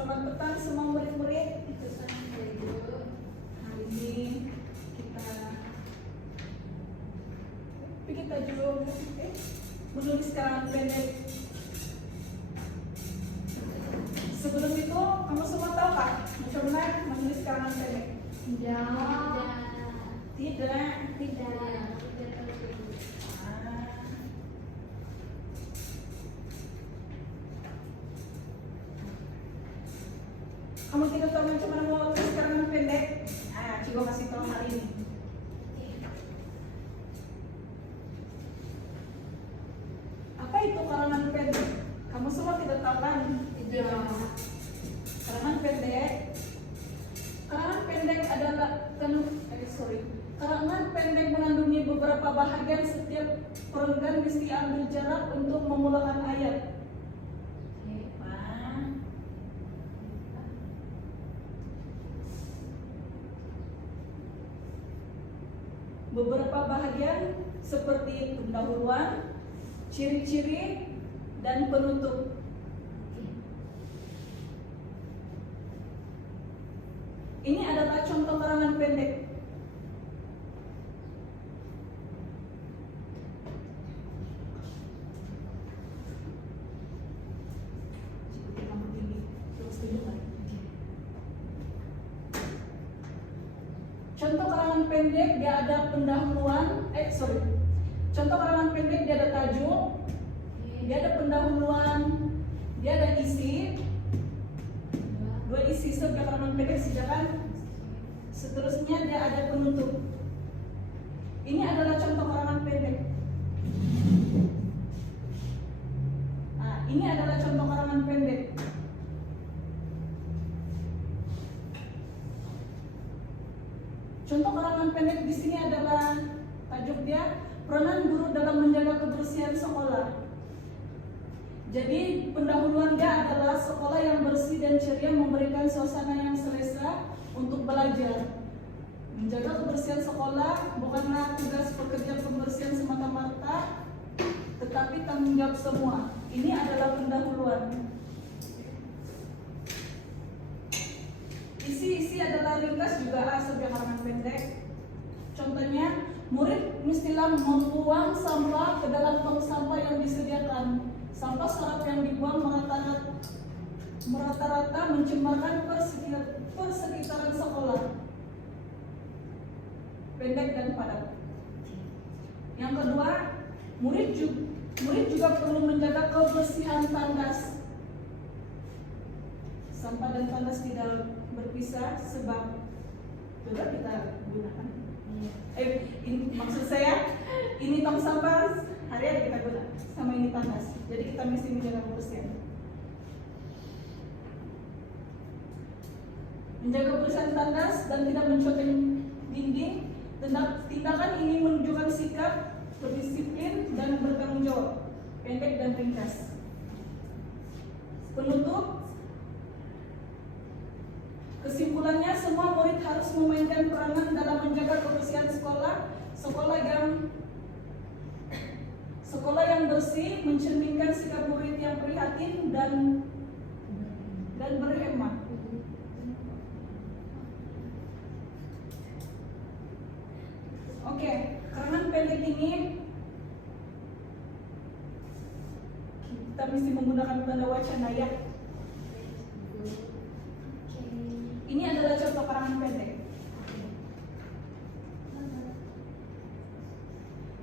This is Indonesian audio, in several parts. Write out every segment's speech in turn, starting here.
Selamat petang semua murid-murid. Hari ini kita juga menulis karangan pendek. Sebelum itu kamu semua tahu Pak, bagaimana menulis karangan pendek? Tidak. Kamu tidak tahu macam mana mau tulis karangan pendek? Coba kasih tahu hari ini. Apa itu karangan pendek? Kamu semua tidak tahu kan? Tidak. Karangan pendek adalah karangan pendek mengandungi beberapa bahagian. Setiap perenggan mesti ambil jarak untuk memulakan ayat. Beberapa bahagian seperti pendahuluan, ciri-ciri, dan penutup. Ini adalah contoh karangan pendek. Contoh karangan pendek dia ada pendahuluan, Contoh karangan pendek dia ada tajuk, dia ada pendahuluan, dia ada isi, dua isi sebuah karangan pendek sejauh. Seterusnya dia ada penutup. Ini adalah contoh karangan pendek. Ini adalah contoh karangan pendek. Contoh karangan pendek di sini adalah tajuk dia peranan guru dalam menjaga kebersihan sekolah. Jadi pendahuluan dia adalah sekolah yang bersih dan ceria memberikan suasana yang selesa untuk belajar. Menjaga kebersihan sekolah bukanlah tugas pekerja pembersihan semata-mata, tetapi tanggung jawab semua. Ini adalah pendahuluan. Isi adalah ringkas juga sebuah karangan pendek. Contohnya, murid mestilah membuang sampah ke dalam tong sampah yang disediakan. Sampah serap yang dibuang merata-rata mencemarkan persekitaran sekolah. Pendek dan padat. Yang kedua, murid juga perlu menjaga kebersihan tandas. Sampah dan tandas tidak berpisah sebab juga kita gunakan. Maksud saya ini tong sampah hari-hari kita guna sama ini tandas. Jadi kita mesti menjaga kebersihan. Menjaga kebersihan tandas dan tidak mencoting dinding. Tindakan ini menunjukkan sikap berdisiplin dan bertanggung jawab. Pendek dan ringkas. Penutup. Kesimpulannya, semua murid harus memainkan peranan dalam menjaga kebersihan sekolah. Sekolah yang bersih mencerminkan sikap murid yang prihatin dan berhemat. Oke, karangan pendek ini kita mesti menggunakan tanda wacana ya. Ini adalah contoh karangan pendek.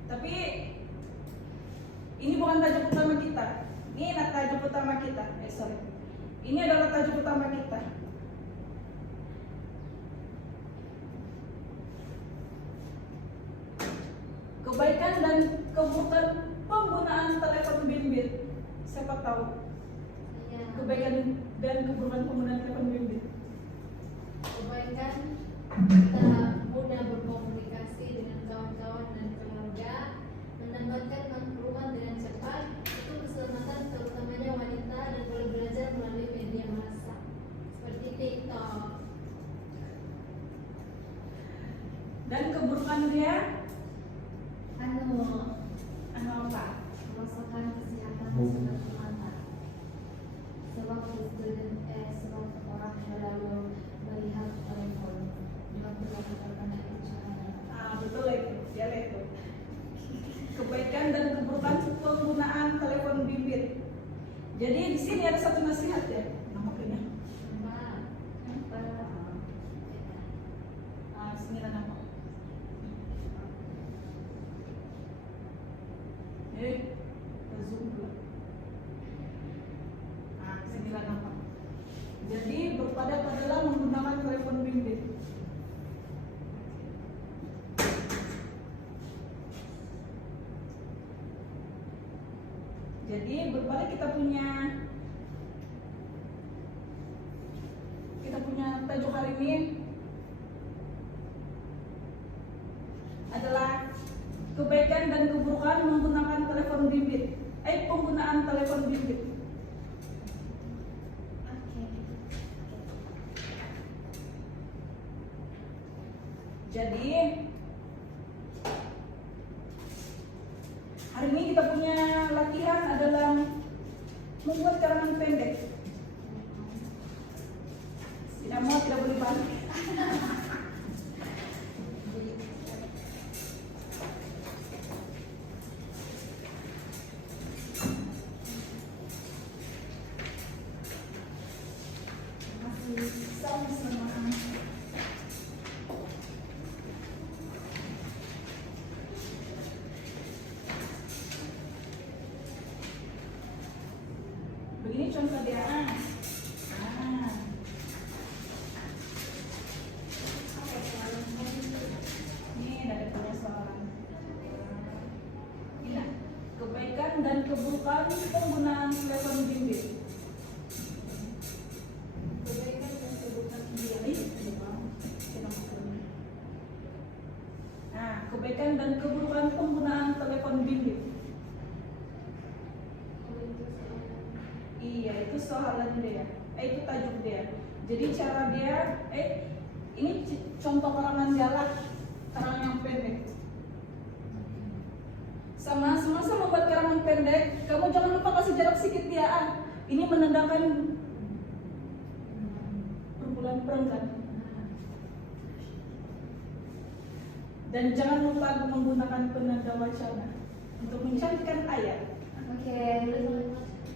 Tapi ini bukan tajuk utama kita. Ini adalah tajuk utama kita. Ini adalah tajuk utama kita. Kebaikan dan keburukan penggunaan telepon bimbit. Siapa tahu? Kebaikan dan keburukan penggunaan telepon bimbit. Kebaikan kita mudah berkomunikasi dengan kawan-kawan dan keluarga, mendapatkan maklumat dengan cepat, itu keselamatan terutamanya wanita dan boleh belajar melalui media massa seperti TikTok. Dan keburukan dia apa? Kerusakan kesehatan mata. Sebab sebab orang selalu melihat telepon. Jika kita terkena itu Betul itu, ya itu. Kebaikan dan keburukan penggunaan telepon bimbit. Jadi di sini ada satu nasihat ya, namanya. Sini lah nama. Zoom dulu. Sini lah nama. Jadi berpada-padalah menggunakan telepon bimbit. Jadi berbalik kita punya tajuk hari ini adalah kebaikan dan keburukan menggunakan telepon bimbit. Penggunaan telepon bimbit. Jadi hari ini kita punya latihan adalah membuat karangan pendek. Tidak mau, tidak boleh balik. Sama-sama. Begini contoh dia. Ini dari punya soalan. Ini kebaikan dan keburukan penggunaan telepon bimbit. Kebaikan dan keburukan kebaikan dan keburukan penggunaan telepon bimbit. Iya, itu soalan dia. Itu tajuk dia. Jadi cara dia, ini contoh karangan dialog, karangan yang pendek. Sama membuat karangan pendek, kamu jangan lupa kasih jarak sedikit dia. Ini menandakan perbulan perenggan. Dan jangan lupa menggunakan penanda wacana untuk mencantumkan ayat.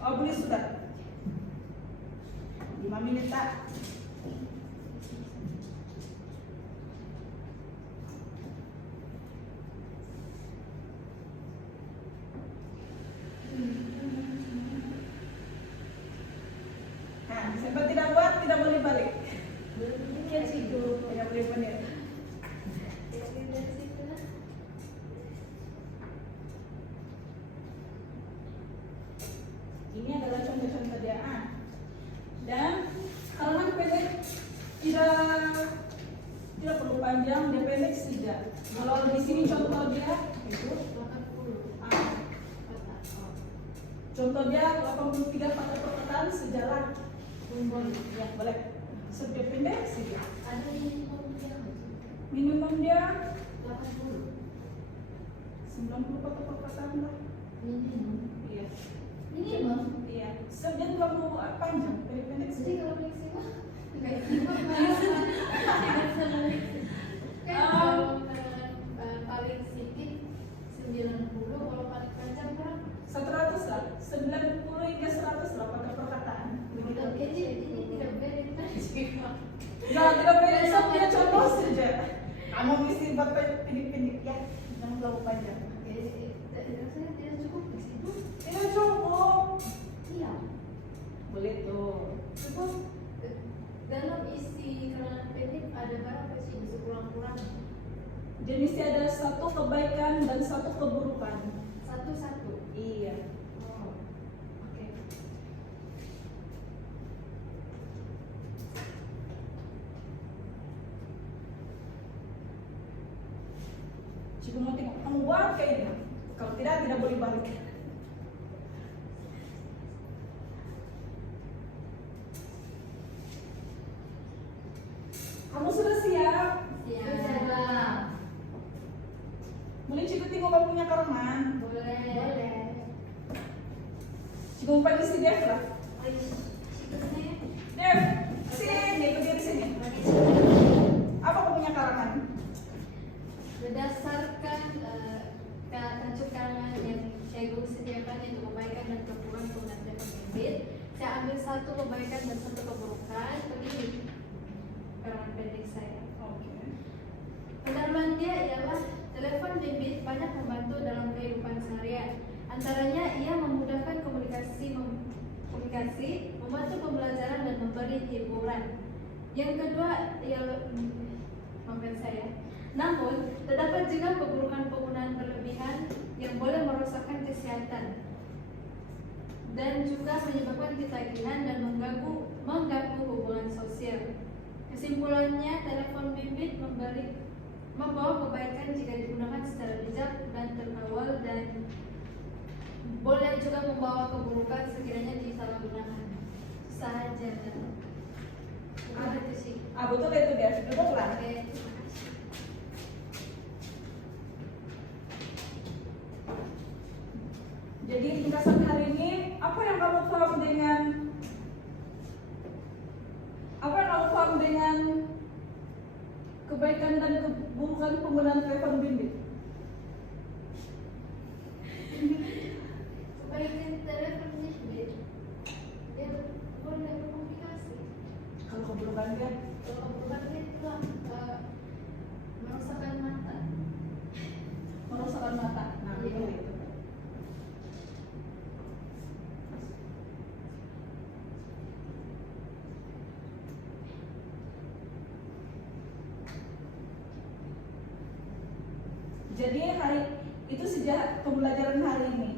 Boleh sudah. 5 menit tak? Sempat tidak buat, tidak boleh balik. Tidak boleh balik. Ini adalah contoh-contoh dia. Dan karangan pendek tidak perlu panjang, dia pendek saja. Kalau di sini contoh dia itu 80. Contoh dia 83 patah perkataan sejarah. Ya, boleh. Dia pendek saja. Ada Minimum dia 80. 90 patah perkataan lah. Iya. Minimum. Iya. Sebenarnya kamu panjang, pendek-pendek Jadi saja. kalau maksimal nggak istimewa. Kalau paling sedikit 90, kalau paling panjang berapa? 100 lah, 90 hingga 100 lah pada perkataan. Begitu. Jadi ini tidak beda juga. Ya, tidak beda, dia contoh saja. Kamu mesti bapak pendek-pendek ya, jangan terlalu panjang. Saya tidak cukup di situ. Tidak cukup. Iya. Boleh tuh. Cukup dalam isi karangan pendek ada berapa sih sekurang-kurang? Jadi mesti ada satu kebaikan dan satu keburukan. Satu-satu. Iya. Oh, oke. Jika mau tengok kamu buat kayak ini. Kalau tidak boleh balik. Kamu sudah siap? Siap. Boleh cikgu tengok kamu punya karangan? Boleh. Cikgu umpan isi dia lah. Ayo, sikutnya. kebaikan dan satu keburukan. Begini karangan pendek saya. Oke. Pendahuluan dia ialah telepon bimbit banyak membantu dalam kehidupan seharian. Antaranya ia memudahkan komunikasi, membantu pembelajaran dan memberi hiburan. Yang kedua ialah maafkan saya. Namun, terdapat juga keburukan penggunaan berlebihan yang boleh merosakkan kesehatan dan juga menyebabkan ketagihan dan mengganggu hubungan sosial. Kesimpulannya, telepon bimbit membawa kebaikan jika digunakan secara bijak dan terkawal, dan boleh juga membawa keburukan sekiranya disalahgunakan. Saja. Itu sih. Betul itu guys, duduk lah. Oke, terima kasih. Jadi ringkasan hari ini, apa yang kamu paham dengan kebaikan dan keburukan penggunaan telepon bimbit? Kebaikan telepon bimbit, dia boleh berkomunikasi. Kalau keburukan dia, Kalau keburukannya itu merusakkan mata. merosakkan mata. Nah, Iya. betul itu. Jadi hari itu sejak pembelajaran hari ini